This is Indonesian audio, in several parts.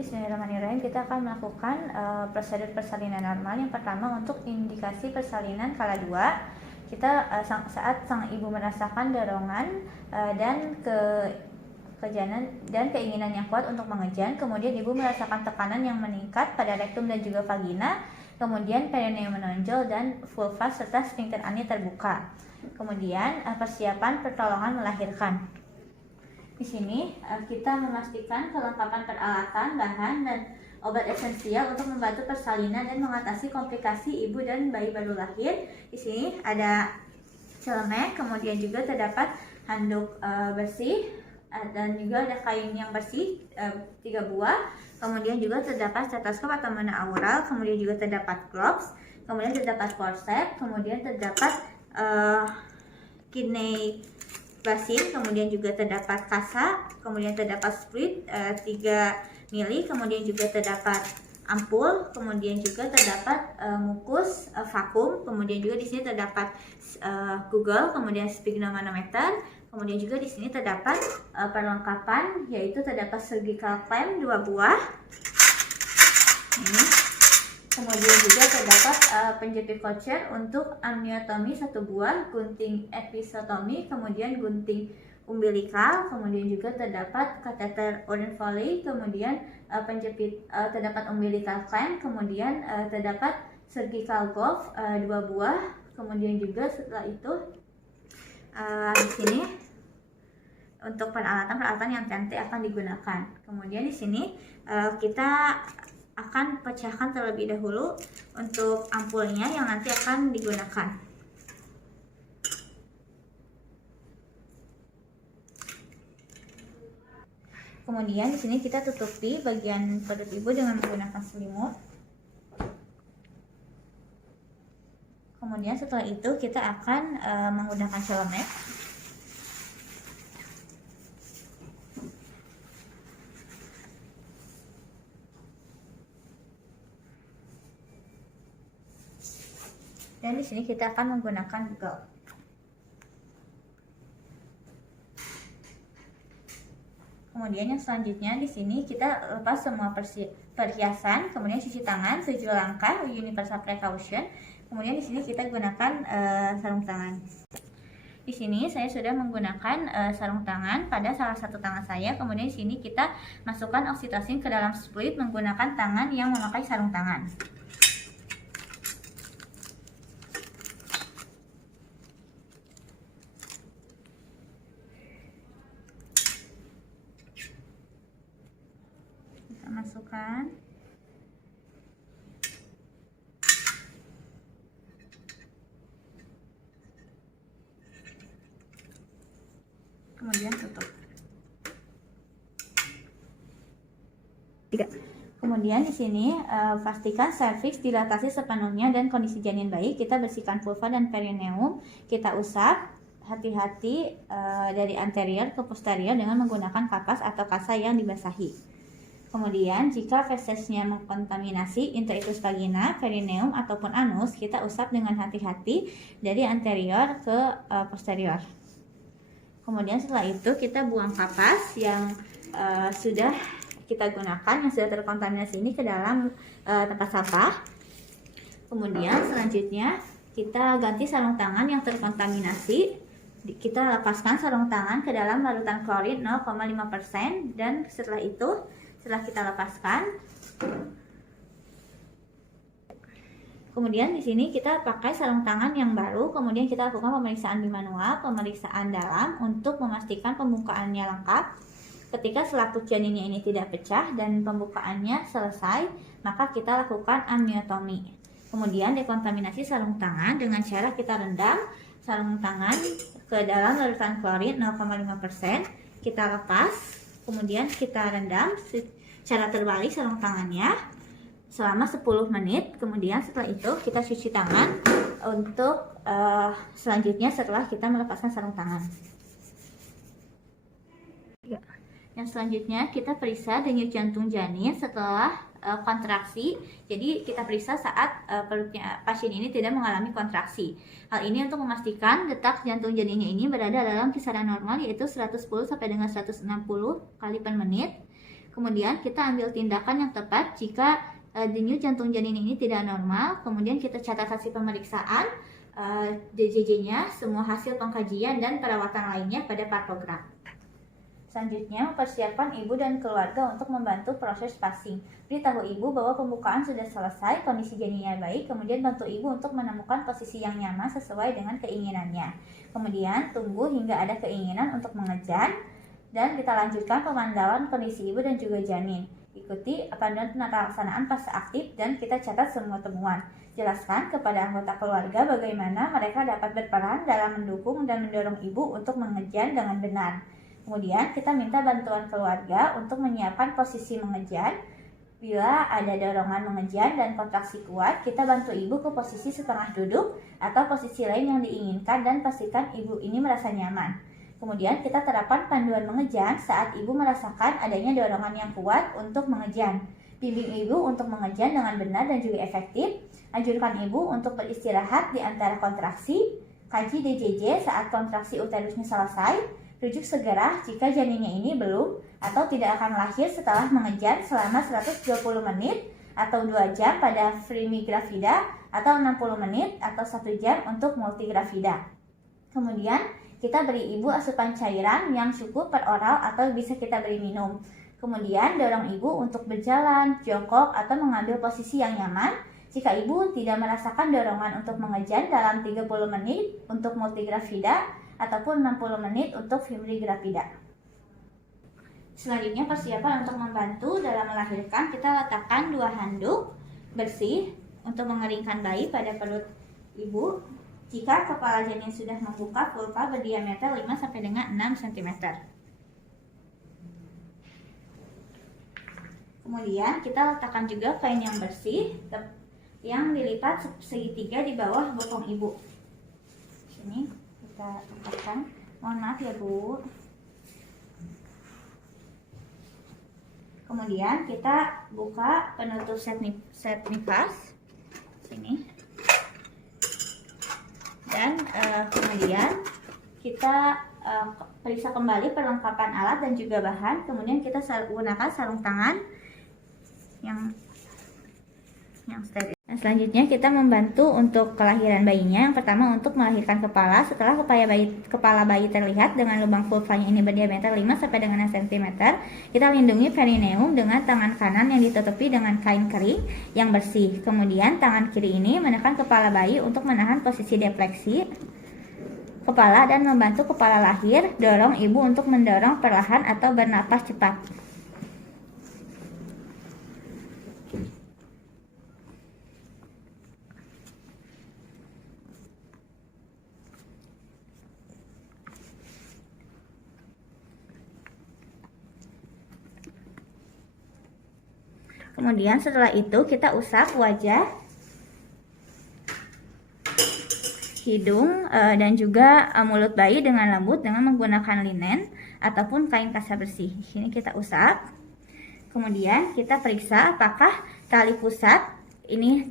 Bismillahirrahmanirrahim. Kita akan melakukan prosedur persalinan normal. Yang pertama, untuk indikasi persalinan kala 2, kita saat sang ibu merasakan dorongan dan kejanan dan keinginan yang kuat untuk mengejan, kemudian ibu merasakan tekanan yang meningkat pada rektum dan juga vagina, kemudian perineum menonjol dan vulva serta sphincter ani terbuka. Kemudian persiapan pertolongan melahirkan. Di sini kita memastikan kelengkapan peralatan, bahan, dan obat esensial untuk membantu persalinan dan mengatasi komplikasi ibu dan bayi baru lahir. Di sini ada celemek, kemudian juga terdapat handuk bersih, dan juga ada kain yang bersih 3 buah. Kemudian juga terdapat stetoskop atau mana aural, kemudian juga terdapat gloves, kemudian terdapat forceps, kemudian terdapat kidney basin, kemudian juga terdapat kasa, kemudian terdapat sprit 3 mili, kemudian juga terdapat ampul, kemudian juga terdapat mukus vakum, kemudian juga di sini terdapat Google, kemudian sphygmomanometer, kemudian juga di sini terdapat perlengkapan, yaitu terdapat surgical clamp 2 buah. Ini. Kemudian juga terdapat penjepit voucher untuk amniotomi 1 buah, gunting episiotomi, kemudian gunting umbilikal, kemudian juga terdapat kateter urine volley, kemudian penjepit terdapat umbilical clamp, kemudian terdapat surgical glove 2 buah, kemudian juga setelah itu di sini untuk peralatan yang nanti akan digunakan. Kemudian di sini kita akan pecahkan terlebih dahulu untuk ampulnya yang nanti akan digunakan. Kemudian di sini kita tutupi bagian perut ibu dengan menggunakan selimut. Kemudian setelah itu kita akan menggunakan celemek. Dan di sini kita akan menggunakan gel. Kemudian yang selanjutnya di sini kita lepas semua perhiasan, kemudian cuci tangan 7 langkah, universal precaution. Kemudian di sini kita gunakan sarung tangan. Di sini saya sudah menggunakan sarung tangan pada salah satu tangan saya. Kemudian di sini kita masukkan oksitosin ke dalam split menggunakan tangan yang memakai sarung tangan. Masukkan, kemudian tutup. Kemudian di sini pastikan serviks dilatasi sepenuhnya dan kondisi janin baik. Kita bersihkan vulva dan perineum, kita usap hati-hati dari anterior ke posterior dengan menggunakan kapas atau kasa yang dibasahi. Kemudian jika fesesnya mengkontaminasi introitus vagina, perineum ataupun anus, kita usap dengan hati-hati dari anterior ke posterior. Kemudian setelah itu kita buang kapas yang sudah kita gunakan, yang sudah terkontaminasi ini ke dalam tempat sampah. Kemudian selanjutnya kita ganti sarung tangan yang terkontaminasi. Kita lepaskan sarung tangan ke dalam larutan klorin 0,5% dan setelah kita lepaskan, kemudian di sini kita pakai sarung tangan yang baru. Kemudian kita lakukan pemeriksaan bimanual, pemeriksaan dalam untuk memastikan pembukaannya lengkap. Ketika selaput janinnya ini tidak pecah dan pembukaannya selesai, maka kita lakukan amniotomi. Kemudian dekontaminasi sarung tangan dengan cara kita rendam sarung tangan ke dalam larutan klorin 0,5%. Kita lepas. Kemudian kita rendam secara terbalik sarung tangannya selama 10 menit. Kemudian setelah itu kita cuci tangan untuk selanjutnya setelah kita melepaskan sarung tangan. Yang selanjutnya kita periksa denyut jantung janin setelah kontraksi. Jadi kita periksa saat perutnya pasien ini tidak mengalami kontraksi. Hal ini untuk memastikan detak jantung janinnya ini berada dalam kisaran normal, yaitu 110 sampai dengan 160 kali per menit. Kemudian kita ambil tindakan yang tepat jika denyut jantung janin ini tidak normal. Kemudian kita catat hasil pemeriksaan, DJJ-nya, semua hasil pengkajian dan perawatan lainnya pada partogram. Selanjutnya, persiapan ibu dan keluarga untuk membantu proses passing. Beritahu ibu bahwa pembukaan sudah selesai, kondisi janinnya baik, kemudian bantu ibu untuk menemukan posisi yang nyaman sesuai dengan keinginannya. Kemudian, tunggu hingga ada keinginan untuk mengejar, dan kita lanjutkan pemantauan kondisi ibu dan juga janin. Ikuti panduan pelaksanaan fase aktif dan kita catat semua temuan. Jelaskan kepada anggota keluarga bagaimana mereka dapat berperan dalam mendukung dan mendorong ibu untuk mengejar dengan benar. Kemudian kita minta bantuan keluarga untuk menyiapkan posisi mengejar. Bila ada dorongan mengejar dan kontraksi kuat, kita bantu ibu ke posisi setengah duduk atau posisi lain yang diinginkan dan pastikan ibu ini merasa nyaman. Kemudian kita terapkan panduan mengejar saat ibu merasakan adanya dorongan yang kuat untuk mengejar. Bimbing ibu untuk mengejar dengan benar dan juga efektif. Anjurkan ibu untuk beristirahat di antara kontraksi. Kaji DJJ saat kontraksi uterusnya selesai. Rujuk segera jika janinnya ini belum atau tidak akan lahir setelah mengejar selama 120 menit atau 2 jam pada primigravida atau 60 menit atau 1 jam untuk multigravida. Kemudian kita beri ibu asupan cairan yang cukup per oral atau bisa kita beri minum. Kemudian dorong ibu untuk berjalan, jongkok atau mengambil posisi yang nyaman. Jika ibu tidak merasakan dorongan untuk mengejar dalam 30 menit untuk multigravida ataupun 60 menit untuk primigravida. Selanjutnya persiapan untuk membantu dalam melahirkan, kita letakkan 2 handuk bersih untuk mengeringkan bayi pada perut ibu. Jika kepala janin sudah membuka vulva berdiameter 5 sampai dengan 6 cm. Kemudian kita letakkan juga kain yang bersih yang dilipat segitiga di bawah bokong ibu. Sini kita letakkan. Mohon maaf ya Bu. Kemudian kita buka penutup set nifas. Sini. Dan kemudian kita periksa kembali perlengkapan alat dan juga bahan. Kemudian kita gunakan sarung tangan yang steril. Nah, selanjutnya kita membantu untuk kelahiran bayinya. Yang pertama untuk melahirkan kepala. Setelah kepala bayi terlihat dengan lubang vulvanya ini berdiameter 5 sampai dengan 6 cm, kita lindungi perineum dengan tangan kanan yang ditutupi dengan kain kering yang bersih. Kemudian tangan kiri ini menekan kepala bayi untuk menahan posisi defleksi kepala dan membantu kepala lahir. Dorong ibu untuk mendorong perlahan atau bernapas cepat. Kemudian setelah itu kita usap wajah, hidung, dan juga mulut bayi dengan lembut dengan menggunakan linen ataupun kain kasar bersih. Ini kita usap. Kemudian kita periksa apakah tali pusat ini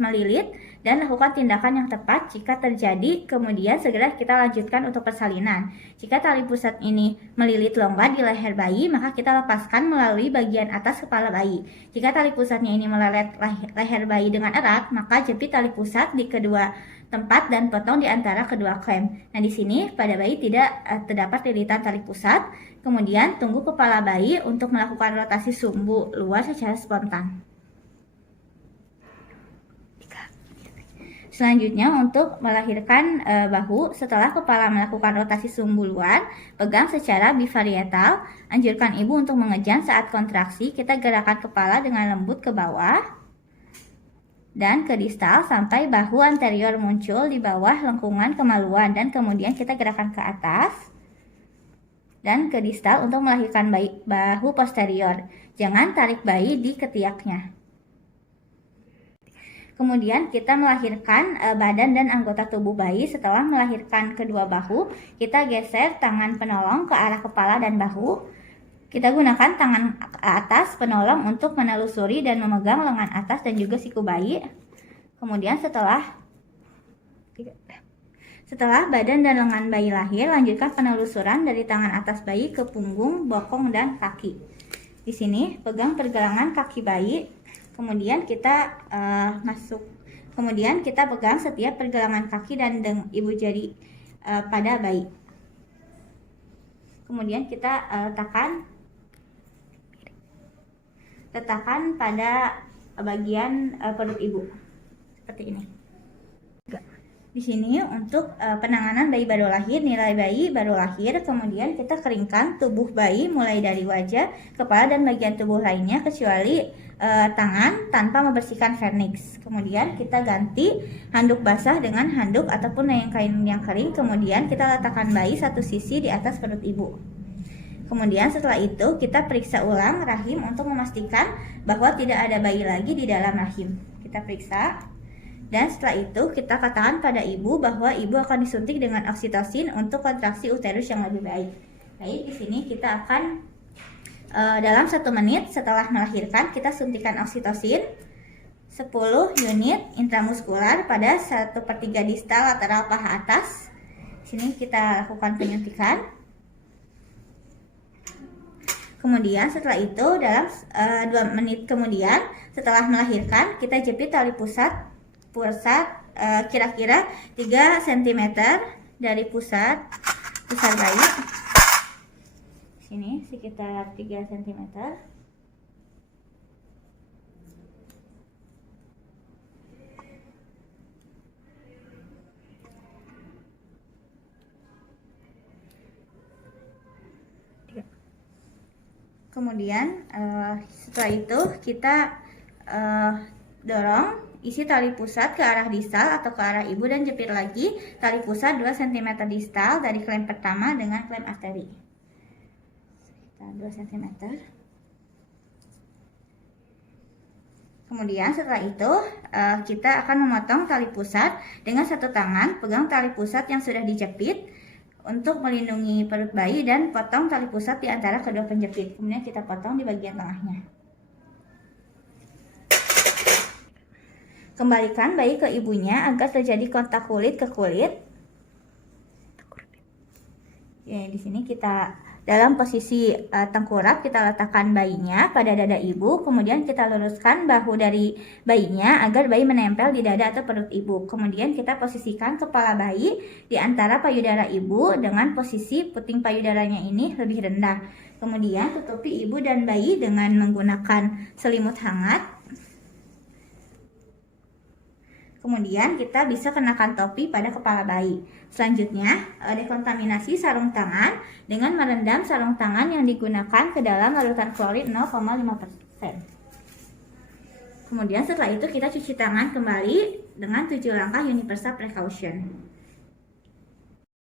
melilit dan lakukan tindakan yang tepat. Jika terjadi, kemudian segera kita lanjutkan untuk persalinan. Jika tali pusat ini melilit longgar di leher bayi, maka kita lepaskan melalui bagian atas kepala bayi. Jika tali pusatnya ini melilit leher bayi dengan erat, maka jepit tali pusat di kedua tempat dan potong di antara kedua klem. Nah, di sini pada bayi tidak terdapat lilitan tali pusat. Kemudian tunggu kepala bayi untuk melakukan rotasi sumbu luar secara spontan. Selanjutnya untuk melahirkan bahu, setelah kepala melakukan rotasi sumbu luar, pegang secara bivarietal. Anjurkan ibu untuk mengejar saat kontraksi. Kita gerakan kepala dengan lembut ke bawah dan ke distal sampai bahu anterior muncul di bawah lengkungan kemaluan, dan kemudian kita gerakan ke atas dan ke distal untuk melahirkan bahu posterior. Jangan tarik bayi di ketiaknya. Kemudian kita melahirkan badan dan anggota tubuh bayi. Setelah melahirkan kedua bahu, kita geser tangan penolong ke arah kepala dan bahu. Kita gunakan tangan atas penolong untuk menelusuri dan memegang lengan atas dan juga siku bayi. Kemudian setelah badan dan lengan bayi lahir, lanjutkan penelusuran dari tangan atas bayi ke punggung, bokong, dan kaki. Di sini pegang pergelangan kaki bayi, kemudian kita kemudian kita pegang setiap pergelangan kaki dan ibu jari pada bayi. Kemudian kita letakkan pada bagian perut ibu seperti ini. Di sini untuk penanganan bayi baru lahir, nilai bayi baru lahir, kemudian kita keringkan tubuh bayi mulai dari wajah, kepala, dan bagian tubuh lainnya kecuali tangan tanpa membersihkan vernix. Kemudian kita ganti handuk basah dengan handuk ataupun kain yang kering, kemudian kita letakkan bayi satu sisi di atas perut ibu. Kemudian setelah itu kita periksa ulang rahim untuk memastikan bahwa tidak ada bayi lagi di dalam rahim. Kita periksa. Dan setelah itu kita katakan pada ibu bahwa ibu akan disuntik dengan oksitosin untuk kontraksi uterus yang lebih baik. Baik, di sini kita akan dalam 1 menit setelah melahirkan kita suntikan oksitosin 10 unit intramuskular pada 1/3 distal lateral paha atas. Di sini kita lakukan penyuntikan. Kemudian setelah itu dalam 2 menit kemudian setelah melahirkan kita jepit tali pusat kira-kira 3 cm dari pusat bayi. Sini sekitar 3 cm. Kemudian setelah itu kita dorong isi tali pusat ke arah distal atau ke arah ibu dan jepit lagi tali pusat 2 cm distal dari klem pertama dengan klem arteri. 2 cm. Kemudian setelah itu kita akan memotong tali pusat dengan satu tangan, pegang tali pusat yang sudah dijepit untuk melindungi perut bayi dan potong tali pusat di antara kedua penjepit. Kemudian kita potong di bagian tengahnya. Kembalikan bayi ke ibunya agar terjadi kontak kulit ke kulit. Ya, di sini kita dalam posisi tengkurap kita letakkan bayinya pada dada ibu, kemudian kita luruskan bahu dari bayinya agar bayi menempel di dada atau perut ibu. Kemudian kita posisikan kepala bayi di antara payudara ibu dengan posisi puting payudaranya ini lebih rendah. Kemudian tutupi ibu dan bayi dengan menggunakan selimut hangat. Kemudian kita bisa kenakan topi pada kepala bayi. Selanjutnya, dekontaminasi sarung tangan dengan merendam sarung tangan yang digunakan ke dalam larutan klorid 0,5%. Kemudian setelah itu kita cuci tangan kembali dengan 7 langkah universal precaution.